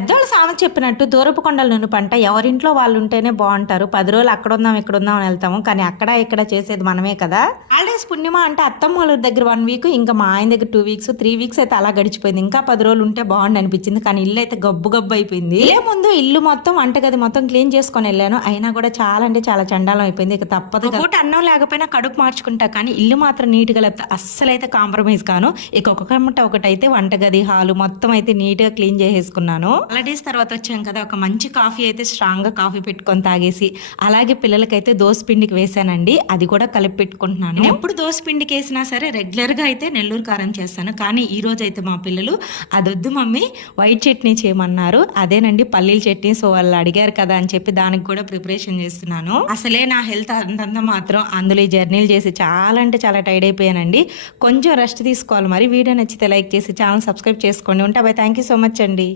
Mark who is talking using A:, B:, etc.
A: పెద్దోళ్ళు సామె చెప్పినట్టు దూరపు కొండల నూనె పంట ఎవరింట్లో వాళ్ళు ఉంటేనే బాగుంటారు. పది రోజులు అక్కడ ఉందాం ఇక్కడ ఉందాం అని వెళ్తాము. కానీ అక్కడ ఇక్కడ చేసేది మనమే కదా. హాలిడేస్ పుణ్యమా అంటే అత్తమ్మ వాళ్ళ దగ్గర వన్ వీక్ ఇంకా మా ఆయన దగ్గర టూ వీక్స్ త్రీ వీక్స్ అయితే అలా గడిచిపోయింది. ఇంకా పది రోజులు ఉంటే బాగుండి అనిపించింది. కానీ ఇల్లు అయితే గబ్బు గబ్బు అయిపోయింది. ఏ ముందు ఇల్లు మొత్తం వంటగది మొత్తం క్లీన్ చేసుకొని వెళ్ళాను. అయినా కూడా చాలా అంటే చాలా చండాలం అయిపోయింది. ఇక తప్పదు ఒకటి అన్నం లేకపోయినా కడుపు మార్చుకుంటా. కానీ ఇల్లు మాత్రం నీట్గా లేకపోతే అస్సలు అయితే కాంప్రమైజ్ కాను. ఇక ఒక్కొక్కటి ఒకటైతే అయితే వంటగది హాలు మొత్తం అయితే నీట్గా క్లీన్ చేసేసుకున్నాను. హాలిడేస్ తర్వాత వచ్చాం కదా ఒక మంచి కాఫీ అయితే స్ట్రాంగ్గా కాఫీ పెట్టుకొని తాగేసి అలాగే పిల్లలకైతే దోశ పిండికి వేసానండి అది కూడా కలిపి పెట్టుకుంటున్నాను. నేను ఎప్పుడు దోశ పిండికి వేసినా సరే రెగ్యులర్గా అయితే నెల్లూరు కారం చేస్తాను కానీ ఈ రోజు అయితే మా పిల్లలు అదొద్దు మమ్మీ వైట్ చట్నీ చేయమన్నారు అదేనండి పల్లీల చట్నీ సో వాళ్ళు అడిగారు కదా అని చెప్పి దానికి కూడా ప్రిపరేషన్ చేస్తున్నాను. అసలే నా హెల్త్ అంతంత మాత్రం అందులో ఈ జర్నీలు చేసి చాలా అంటే చాలా టైర్డ్ అయిపోయానండి. కొంచెం రెస్ట్ తీసుకోవాలి మరి వీడియో నచ్చితే లైక్ చేసి ఛానల్ సబ్స్క్రైబ్ చేసుకోండి. ఉంటా bye thank you so much అండి.